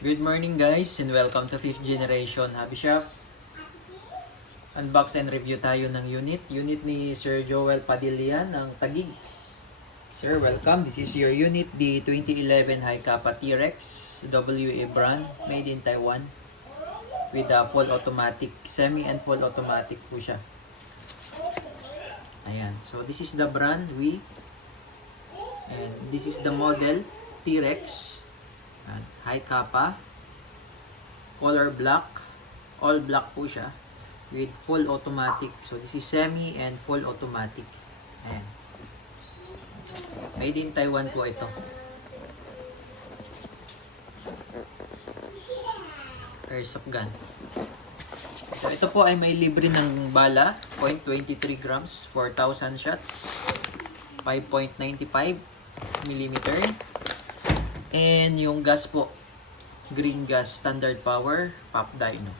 Good morning guys and welcome to 5th generation hobby shop. Unbox and review tayo ng unit ni Sir Joel Padilla ng Taguig. Sir, welcome. This is your unit, the 2011 High Kappa T-Rex WA brand, made in Taiwan with a full automatic, semi and full automatic po siya. Ayan. So this is the brand and this is the model T-Rex. High Kappa, color black, all black po siya with full automatic. So this is semi and full automatic. Ayan. Made in Taiwan po ito. Airsoft gun. So ito po ay may libre ng bala, 0.23 grams, 4,000 shots, 5.95 millimeter. And yung gas po, green gas, standard power, pop dyno.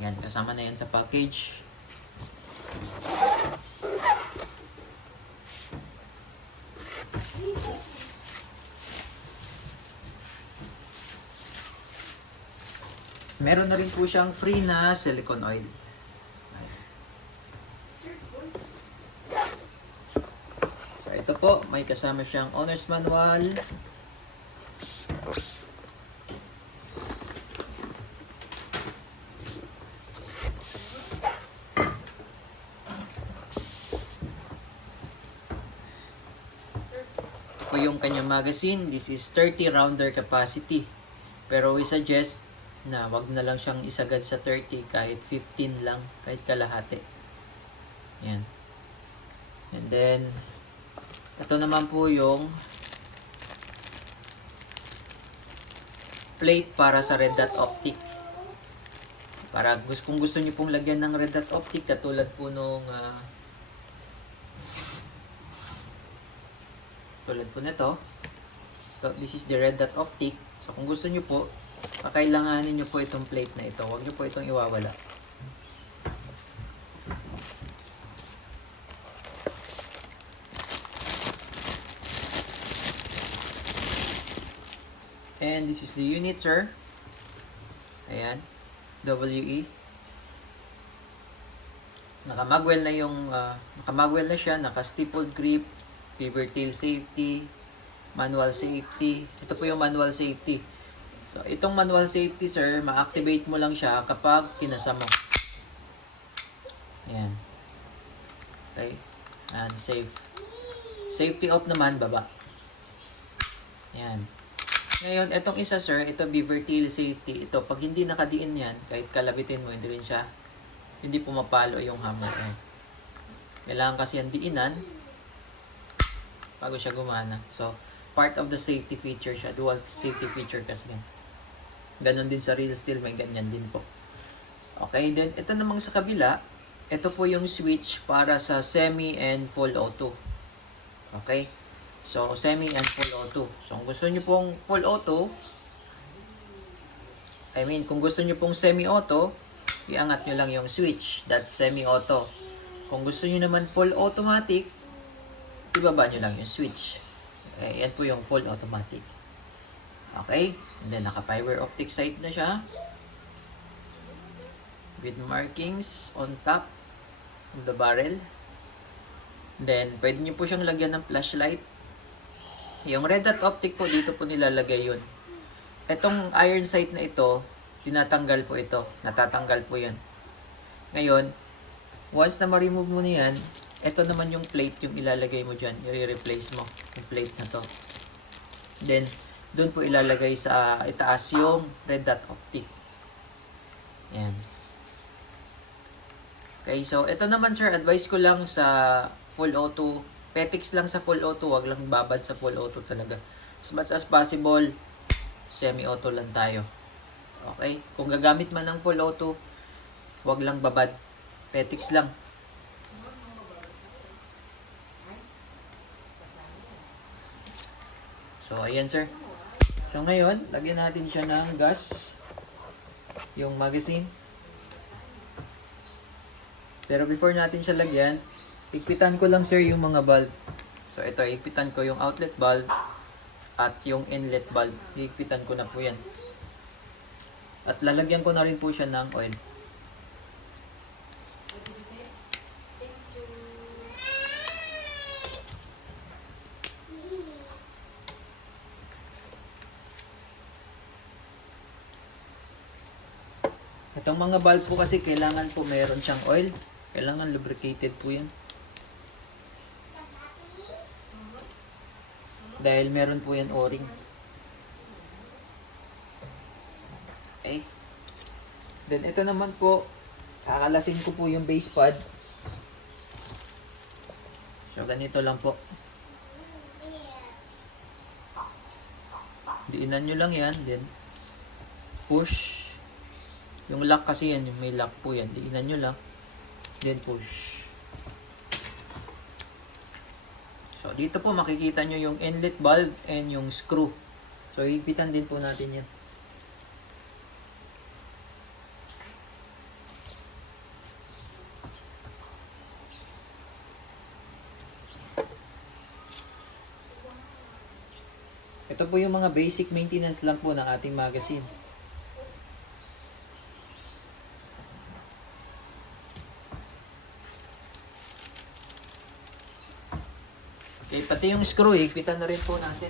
Yan, kasama na yan sa package. Meron na rin po siyang free na silicone oil. Ayan. So ito po, may kasama siyang owner's manual. Ito yung kanyang magazine. This is 30 rounder capacity. Pero we suggest na wag na lang siyang isagad sa 30, kahit 15 lang, kahit kalahati. Yan. And then, ito naman po yung plate para sa red dot optic. Para kung gusto niyo pong lagyan ng red dot optic, katulad po nung tulad po nito. So, this is the red dot optic. So kung gusto niyo po, kakailanganin niyo po itong plate na ito. Huwag niyo po itong iwawala. And this is the unit, sir. Ayan. WE. Naka-magwell na yung naka-magwell na siya, naka-stippled grip, beaver tail safety, manual safety. Ito po yung manual safety. So, itong manual safety, sir, ma-activate mo lang siya kapag tinasa mo. Ayan. Okay. And safe. Safety off naman, baba. Ayan. Ngayon, itong isa, sir, ito beaver tail safety. Ito, pag hindi nakadiin yan, kahit kalabitin mo, hindi rin siya, hindi pumapalo yung hammer. Kailangan kasi yan diinan bago siya gumana. So, part of the safety feature siya. Dual safety feature kasi yan. Ganon din sa real steel, may ganyan din po. Okay, then ito namang sa kabila, ito po yung switch para sa semi and full auto. Okay? So, semi and full auto. So, kung gusto nyo pong full auto, kung gusto nyo pong semi-auto, iangat nyo lang yung switch. That's semi-auto. Kung gusto nyo naman full automatic, ibaba nyo lang yung switch. Okay, yan po yung full automatic. Okay, and then naka-fiber optic sight na siya. With markings on top of the barrel. Then, pwede nyo po siyang lagyan ng flashlight. Yung red dot optic po, dito po nilalagay yun. Itong iron sight na ito, tinatanggal po ito. Natatanggal po yun. Ngayon, once na ma-remove mo na yan, ito naman yung plate yung ilalagay mo dyan. I-replace mo yung plate na to. Then, doon po ilalagay sa itaas yung red dot optic. Yan. Okay, so ito naman, sir, advice ko lang sa full auto. Petix lang sa full auto, wag lang babad sa full auto talaga. As much as possible, semi-auto lang tayo. Okay? Kung gagamit man ng full auto, wag lang babad. Petix lang. So, ayan, sir. So, ngayon, lagyan natin siya ng gas. Yung magazine. Pero before natin siya lagyan, higpitan ko lang, sir, yung mga valve. So ito, higpitan ko yung outlet valve. at yung inlet valve. Higpitan ko na po yan. At lalagyan ko na rin po siya ng oil. Itong mga valve po kasi kailangan po meron siyang oil. Kailangan lubricated po yan. Dahil meron po yan o-ring. Okay. Then ito naman po, kakalasin ko po yung base pad. So ganito lang po. Diinan nyo lang yan. Then push. Yung lock kasi yan, yung may lock po yan. Diinan nyo lang. Then push. So dito po makikita nyo yung inlet valve and yung screw. So higpitan din po natin yan. Ito po yung mga basic maintenance lang po ng ating magazine. Okay, pati yung screw, higpitan na rin po natin.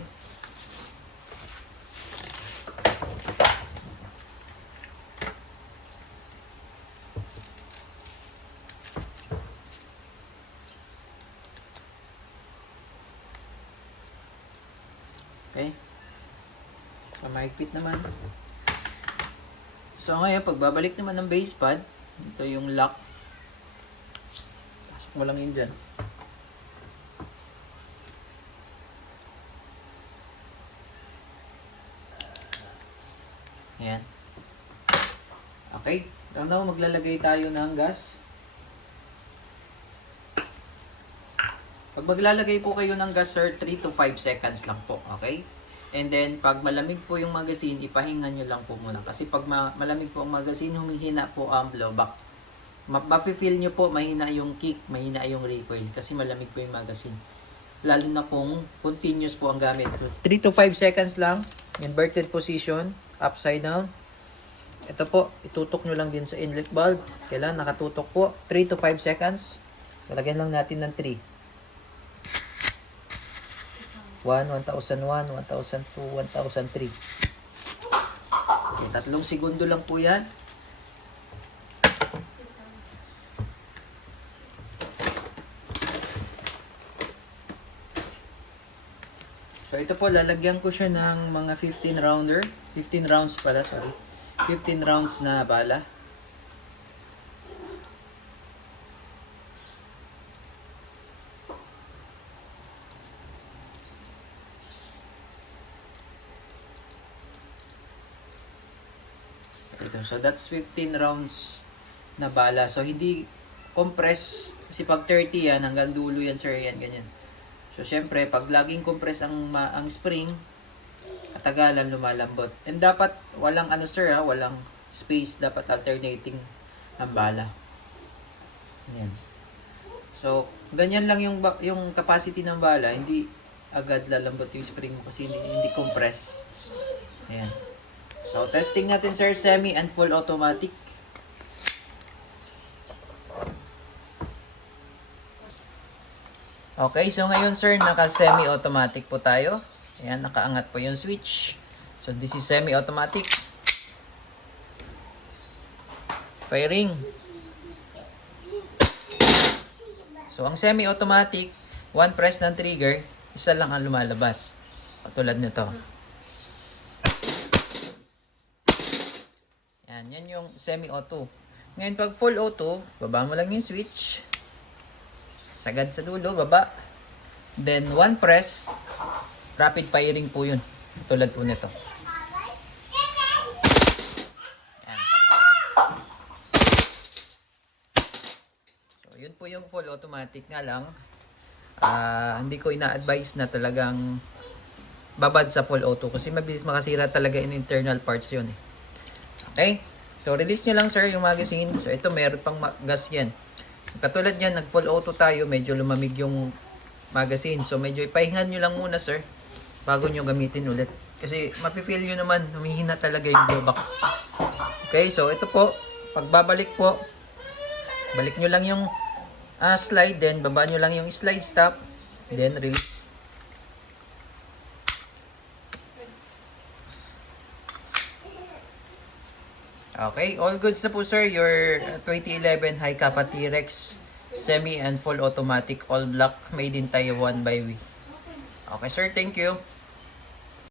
Okay. So, mahigpit naman. So, ngayon, pagbabalik naman ng base pad, ito yung lock. Pasok mo lang yun dyan. Ayan. Okay. So, now, maglalagay tayo ng gas. Pag maglalagay po kayo ng gas, sir, 3 to 5 seconds lang po. Okay? And then, pag malamig po yung magazine, ipahinga nyo lang po muna. Kasi pag malamig po ang magazine, humihina po ang blowback. Mafe-feel nyo po, mahina yung kick, mahina yung recoil. Kasi malamig po yung magazine. Lalo na kung continuous po ang gamit. So, 3 to 5 seconds lang. Inverted position. Upside down. Ito po, itutok nyo lang din sa inlet valve. Kailangan nakatutok po. 3 to 5 seconds. Lalagyan lang natin ng 3. 1, 1001, 1002, 1003. Okay, 3 segundo lang po yan. So ito po, lalagyan ko siya ng mga 15 rounder. 15 rounds pala, sorry. 15 rounds na bala. Ito, so that's 15 rounds na bala. So hindi compress. Kasi pag 30 yan, hanggang dulo yan, sir, yan, ganyan. So, syempre, pag laging compress ang spring, katagalan lumalambot. And dapat, walang ano sir, walang space. Dapat alternating ang bala. Ayan. So, ganyan lang yung capacity ng bala. Hindi agad lalambot yung spring mo kasi hindi compress. Ayan. So, testing natin sir, semi and full automatic. Okay, so ngayon sir, naka semi-automatic po tayo. Ayan, nakaangat po yung switch. So, this is semi-automatic. Firing. So, ang semi-automatic, one press ng trigger, isa lang ang lumalabas. Katulad nito. Yan yung semi-auto. Ngayon, pag full auto, baba mo lang yung switch. Sagad sa dulo, baba. Then, one press, rapid firing po yun. Tulad po nito. Yan. So, yun po yung full automatic nga lang. Hindi ko ina-advise na talagang babad sa full auto kasi mabilis makasira talaga in internal parts yun. Okay? So, release nyo lang sir yung magazine. So, ito meron pang gas yan. Katulad yan, nag full auto tayo, medyo lumamig yung magazine. So, medyo ipahingan nyo lang muna sir. bago nyo gamitin ulit. Kasi mafe-feel nyo naman, humihina talaga yung blowback. Okay, so ito po, pagbabalik po, balik nyo lang yung slide, then baba nyo lang yung slide stop, then release. Okay, all goods na po sir, your 2011 High Kappa T-Rex semi and full automatic all black made in Taiwan by We. Okay sir, thank you.